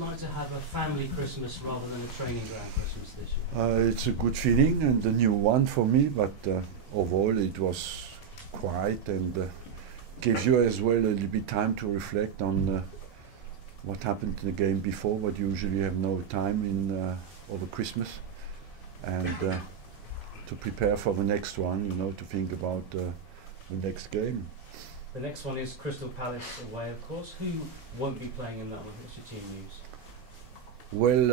Like to have a family Christmas rather than a training ground Christmas this year? It's a good feeling and a new one for me, but overall it was quiet and gives you as well a little bit time to reflect on what happened in the game before, but you usually have no time in over Christmas, and to prepare for the next one, you know, to think about the next game. The next one is Crystal Palace away, of course. Who won't be playing in that one? What's your team news? Well,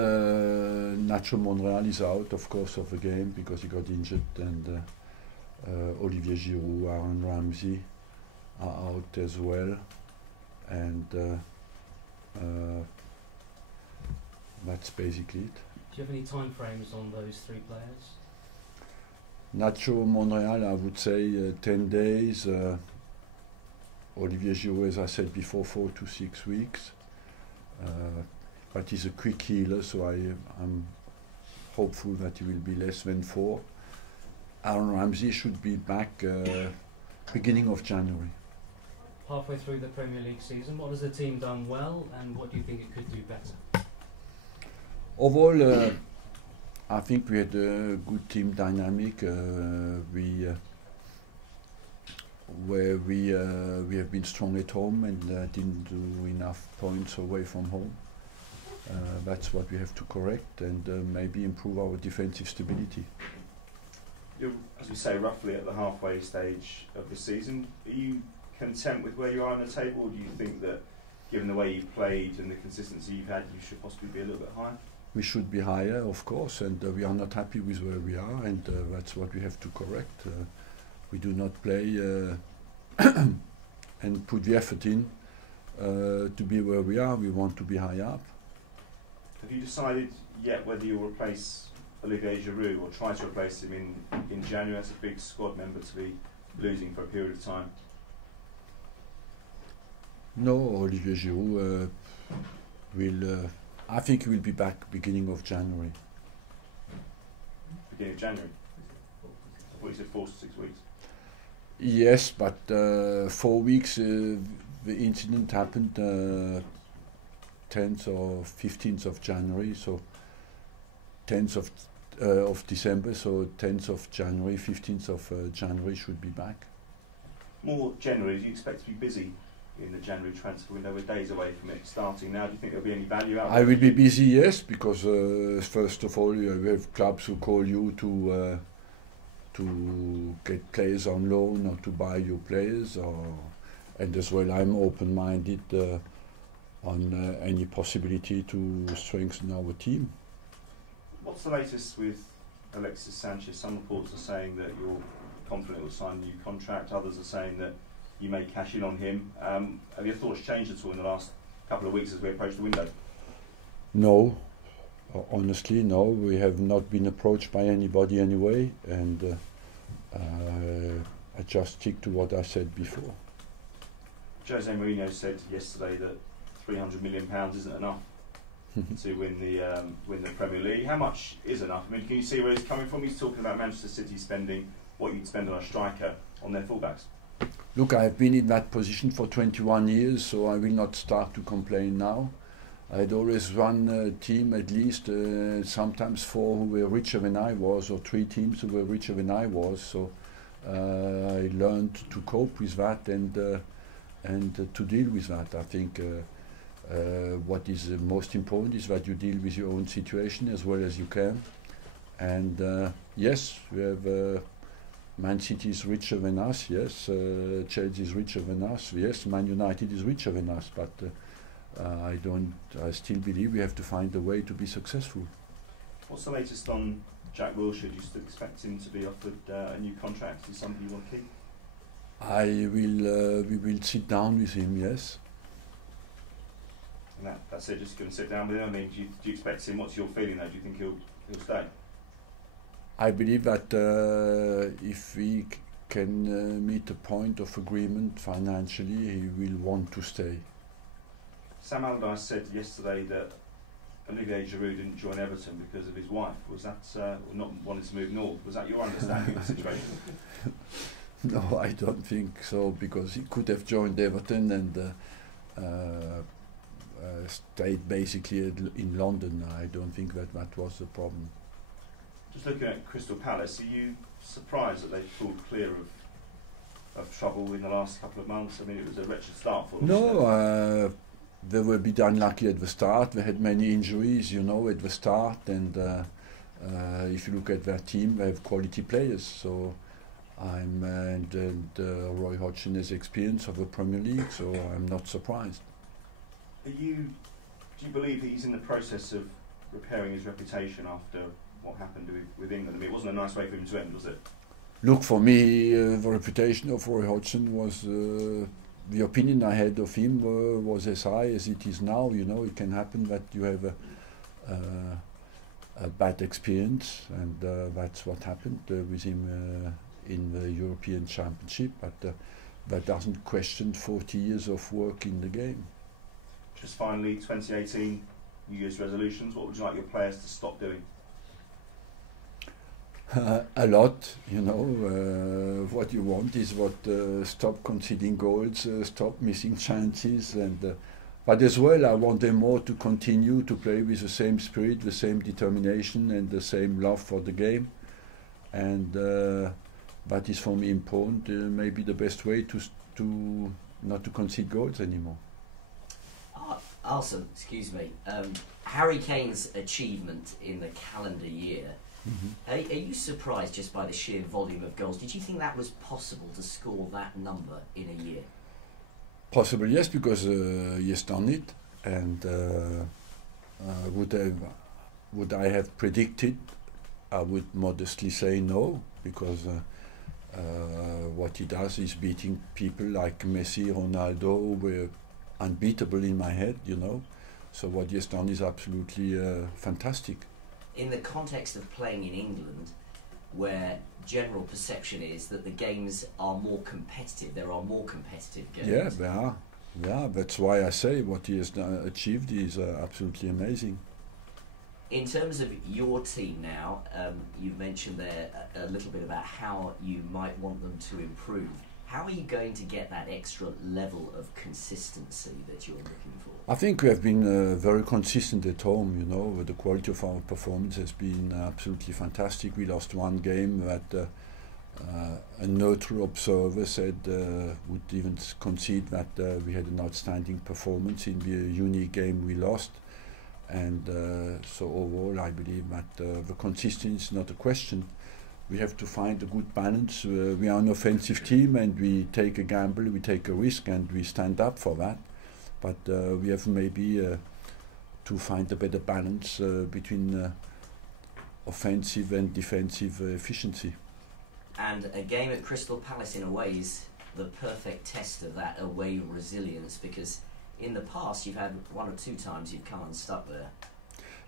Nacho Monreal is out, of course, of the game because he got injured, and Olivier Giroud, Aaron Ramsey are out as well, and that's basically it. Do you have any time frames on those three players? Nacho Monreal, I would say 10 days. Olivier Giroud, as I said before, 4 to 6 weeks. But he's a quick healer, so I'm hopeful that he will be less than 4. Aaron Ramsey should be back beginning of January. Halfway through the Premier League season, what has the team done well and what do you think it could do better? Overall, I think we had a good team dynamic. Where we have been strong at home and didn't do enough points away from home. That's what we have to correct and maybe improve our defensive stability. You're, as we say, roughly at the halfway stage of the season. Are you content with where you are on the table, or do you think that, given the way you've played and the consistency you've had, you should possibly be a little bit higher? We should be higher, of course, and we are not happy with where we are, and that's what we have to correct. We do not play and put the effort in to be where we are. We want to be high up. Have you decided yet whether you'll replace Olivier Giroud or try to replace him in January? That's a big squad member to be losing for a period of time. No, Olivier Giroud will. I think he will be back beginning of January. Beginning of January? I thought you said 4 to 6 weeks. Yes, but 4 weeks, the incident happened 10th or 15th of January, so 10th of December, so 10th of January, 15th of January should be back. More generally, do you expect to be busy in the January transfer window? We're days away from it starting now. Do you think there'll be any value out there? I will be busy, yes, because first of all, you have clubs who call you to get players on loan or to buy your players, and as well I'm open-minded on any possibility to strengthen our team. What's the latest with Alexis Sanchez? Some reports are saying that you're confident he'll sign a new contract, others are saying that you may cash in on him. Have your thoughts changed at all in the last couple of weeks as we approach the window? No. Honestly, no. We have not been approached by anybody anyway, and I just stick to what I said before. Jose Mourinho said yesterday that £300 million isn't enough to win the Premier League. How much is enough? I mean, can you see where he's coming from? He's talking about Manchester City spending what you'd spend on a striker on their fullbacks. Look, I've been in that position for 21 years, so I will not start to complain now. I had always one team, at least sometimes 4 who were richer than I was, or 3 teams who were richer than I was. So I learned to cope with that and to deal with that. I think what is most important is that you deal with your own situation as well as you can. And yes, we have Man City is richer than us. Yes, Chelsea is richer than us. Yes, Man United is richer than us. But I still believe we have to find a way to be successful. What's the latest on Jack Wilshere? Do you still expect him to be offered a new contract? Is somebody you want to keep? We will sit down with him, yes. And that's it, just going to sit down with him? I mean, do you expect him? What's your feeling though? Do you think he'll stay? I believe that if we can meet a point of agreement financially, he will want to stay. Sam Allardyce said yesterday that Olivier Giroud didn't join Everton because of his wife. Was that, or not wanting to move north? Was that your understanding of the situation? No, I don't think so, because he could have joined Everton and stayed basically in London. I don't think that was the problem. Just looking at Crystal Palace, are you surprised that they've pulled clear of trouble in the last couple of months? I mean, it was a wretched start for them. No, they were a bit unlucky at the start. They had many injuries, you know, at the start, and if you look at their team, they have quality players. So Roy Hodgson has experience of the Premier League, so I'm not surprised. Do you believe that he's in the process of repairing his reputation after what happened with England? I mean, it wasn't a nice way for him to end, was it? Look, for me, the reputation of Roy Hodgson was, the opinion I had of him was as high as it is now. You know, it can happen that you have a bad experience, and that's what happened with him in the European Championship, but that doesn't question 40 years of work in the game. Just finally, 2018 New Year's resolutions, what would you like your players to stop doing? A lot, you know. What you want is stop conceding goals, stop missing chances, and but as well I want them all to continue to play with the same spirit, the same determination and the same love for the game, and that is for me important. Maybe the best way to not to concede goals anymore. Arsene, excuse me, Harry Kane's achievement in the calendar year, are you surprised just by the sheer volume of goals? Did you think that was possible to score that number in a year? Possible, yes, because he has done it, and would I have predicted? I would modestly say no, because what he does is beating people like Messi, Ronaldo, who were unbeatable in my head, you know. So what he has done is absolutely fantastic. In the context of playing in England, where general perception is that the games are more competitive, there are more competitive games. Yeah, they are. Yeah, that's why I say what he has achieved is absolutely amazing. In terms of your team now, you've mentioned there a little bit about how you might want them to improve. How are you going to get that extra level of consistency that you're looking for? I think we have been very consistent at home, you know. The quality of our performance has been absolutely fantastic. We lost one game that a neutral observer said would even concede that we had an outstanding performance in the unique game we lost. And so overall I believe that the consistency is not a question. We have to find a good balance. We are an offensive team, and we take a gamble, we take a risk, and we stand up for that. But we have maybe to find a better balance between offensive and defensive efficiency. And a game at Crystal Palace in a way is the perfect test of that away resilience, because in the past you've had one or two times you've come unstuck there.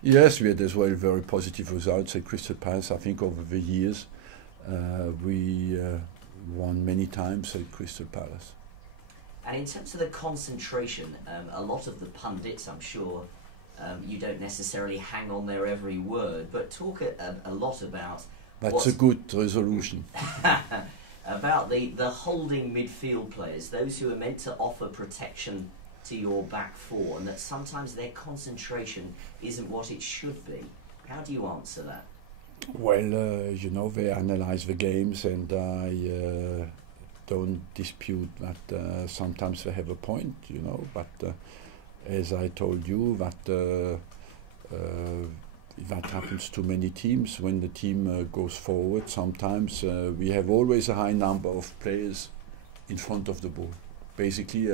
Yes, we had as well very positive results at Crystal Palace. I think over the years we won many times at Crystal Palace. And in terms of the concentration, a lot of the pundits, I'm sure, you don't necessarily hang on their every word, but talk a lot about... That's a good resolution. about the holding midfield players, those who are meant to offer protection to your back four, and that sometimes their concentration isn't what it should be. How do you answer that? Well, you know, they analyse the games, and I don't dispute that sometimes they have a point, you know, but as I told you, that that happens to many teams. When the team goes forward, sometimes we have always a high number of players in front of the ball. Basically,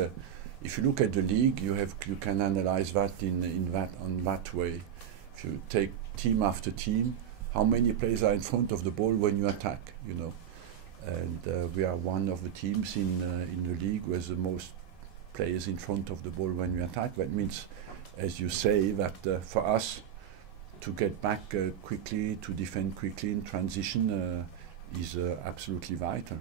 if you look at the league, you can analyze that in that way. If you take team after team, how many players are in front of the ball when you attack, you know? And we are one of the teams in the league who has the most players in front of the ball when we attack. That means, as you say, that for us to get back quickly, to defend quickly in transition is absolutely vital.